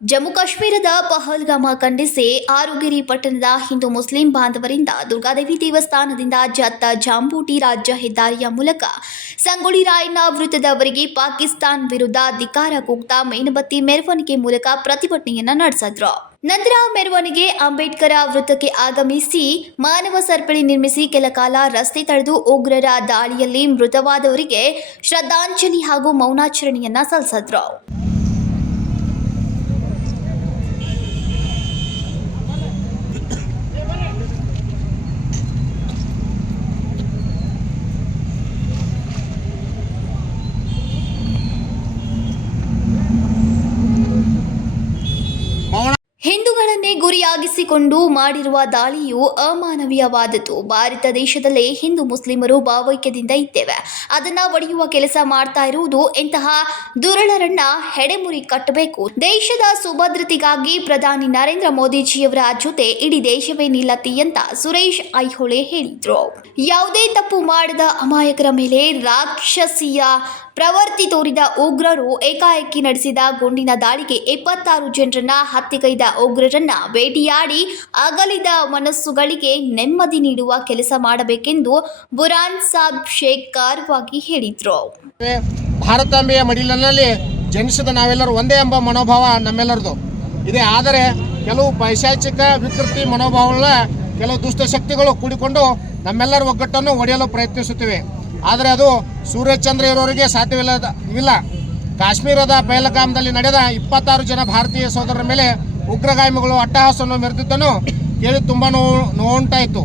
ಜಮ್ಮು ಕಾಶ್ಮೀರದ ಪಹಲ್ಗಾಮ ಖಂಡಿಸಿ ಆರುಗಿರಿ ಪಟ್ಟಣದ ಹಿಂದೂ ಮುಸ್ಲಿಂ ಬಾಂಧವರಿಂದ ದುರ್ಗಾದೇವಿ ದೇವಸ್ಥಾನದಿಂದ ಜತ್ತ ಜಾಂಬೂಟಿ ರಾಜ್ಯ ಹೆದ್ದಾರಿಯ ಮೂಲಕ ಸಂಗೊಳ್ಳಿ ರಾಯಣ್ಣ ವೃತ್ತದವರೆಗೆ ಪಾಕಿಸ್ತಾನ್ ವಿರುದ್ಧ ಧಿಕ್ಕಾರ ಕೂಗ್ತಾ ಮೇಣಬತ್ತಿ ಮೆರವಣಿಗೆ ಮೂಲಕ ಪ್ರತಿಭಟನೆಯನ್ನ ನಡೆಸಿದ್ರು. ನಂತರ ಮೆರವಣಿಗೆ ಅಂಬೇಡ್ಕರ್ ವೃತ್ತಕ್ಕೆ ಆಗಮಿಸಿ ಮಾನವ ಸರಪಳಿ ನಿರ್ಮಿಸಿ ಕೆಲ ಕಾಲ ರಸ್ತೆ ತಡೆದು ಉಗ್ರರ ದಾಳಿಯಲ್ಲಿ ಮೃತವಾದವರಿಗೆ ಶ್ರದ್ಧಾಂಜಲಿ ಹಾಗೂ ಮೌನಾಚರಣೆಯನ್ನ ಸಲ್ಲಿಸಿದ್ರು. ಹಿಂದೂಗಳನ್ನೇ ಗುರಿಯಾಗಿಸಿಕೊಂಡು ಮಾಡಿರುವ ದಾಳಿಯು ಅಮಾನವೀಯವಾದದ್ದು. ಭಾರತ ದೇಶದಲ್ಲೇ ಹಿಂದೂ ಮುಸ್ಲಿಮರು ಭಾವೈಕ್ಯದಿಂದ ಇದ್ದೇವೆ. ಅದನ್ನ ಒಡೆಯುವ ಕೆಲಸ ಮಾಡ್ತಾ ಇರುವುದು ಇಂತಹ ದುರುಳರನ್ನ ಹೆಡೆಮುರಿ ಕಟ್ಟಬೇಕು. ದೇಶದ ಸುಭದ್ರತೆಗಾಗಿ ಪ್ರಧಾನಿ ನರೇಂದ್ರ ಮೋದಿಜಿಯವರ ಜೊತೆ ಇಡೀ ದೇಶವೇ ನಿಲ್ಲತಿ ಅಂತ ಸುರೇಶ್ ಐಹೊಳೆ ಹೇಳಿದ್ರು. ಯಾವುದೇ ತಪ್ಪು ಮಾಡದ ಅಮಾಯಕರ ಮೇಲೆ ರಾಕ್ಷಸೀಯ ಪ್ರವೃತ್ತಿ ತೋರಿದ ಉಗ್ರರು ಏಕಾಏಕಿ ನಡೆಸಿದ ಗುಂಡಿನ ದಾಳಿಗೆ 26 ಜನರನ್ನ ಹತ್ಯೆಗೈದ ಉಗ್ರರನ್ನ ಭೇಟಿಯಾಡಿ ಅಗಲಿದ ಮನಸ್ಸುಗಳಿಗೆ ನೆಮ್ಮದಿ ನೀಡುವ ಕೆಲಸ ಮಾಡಬೇಕೆಂದು ಬುರಾನ್ ಸಾಬ್ ಶೇಖ್ ಖಾರವಾಗಿ ಹೇಳಿದ್ರು. ಭಾರತಾಂಬೆಯ ಮಡಿಲಿನಲ್ಲಿ ಜನಿಸಿದ ನಾವೆಲ್ಲರೂ ಒಂದೇ ಎಂಬ ಮನೋಭಾವ ನಮ್ಮೆಲ್ಲರದು ಇದೆ. ಆದರೆ ಕೆಲವು ಪೈಶಾಚಿಕ ವಿಕೃತಿ ಮನೋಭಾವಗಳ ಕೆಲವು ದುಷ್ಟಶಕ್ತಿಗಳು ಕೂಡಿಕೊಂಡು ನಮ್ಮೆಲ್ಲರ ಒಗ್ಗಟ್ಟನ್ನು ಒಡೆಯಲು ಪ್ರಯತ್ನಿಸುತ್ತಿವೆ. ಆದರೆ ಅದು ಸೂರ್ಯಚಂದ್ರ ಇರೋರಿಗೆ ಸಾಧ್ಯವಿಲ್ಲ. ಕಾಶ್ಮೀರದ ಪಹಲ್ಗಾಮ್ದಲ್ಲಿ ನಡೆದ 26 ಜನ ಭಾರತೀಯ ಸೋದರರ ಮೇಲೆ ಉಗ್ರಗಾಮಿಗಳು ಅಟ್ಟಹಾಸವನ್ನು ಮೆರೆದಿದ್ದನ್ನು ಕೇಳಿ ತುಂಬಾ ನೋವುಂಟಾಯಿತು.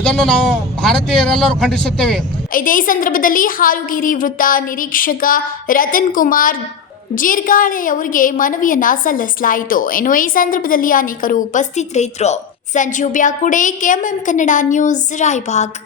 ಇದನ್ನು ನಾವು ಭಾರತೀಯರೆಲ್ಲರೂ ಖಂಡಿಸುತ್ತೇವೆ. ಇದೇ ಸಂದರ್ಭದಲ್ಲಿ ಹಾಲುಗಿರಿ ವೃತ್ತ ನಿರೀಕ್ಷಕ ರತನ್ ಕುಮಾರ್ ಜೀರ್ಗಾಳೆ ಅವರಿಗೆ ಮನವಿಯನ್ನ ಸಲ್ಲಿಸಲಾಯಿತು. ಇನ್ನು ಈ ಸಂದರ್ಭದಲ್ಲಿ ಅನೇಕರು ಉಪಸ್ಥಿತರಿದ್ದರು. Sanjeev Byakude, KMM Kannada news, Raibag.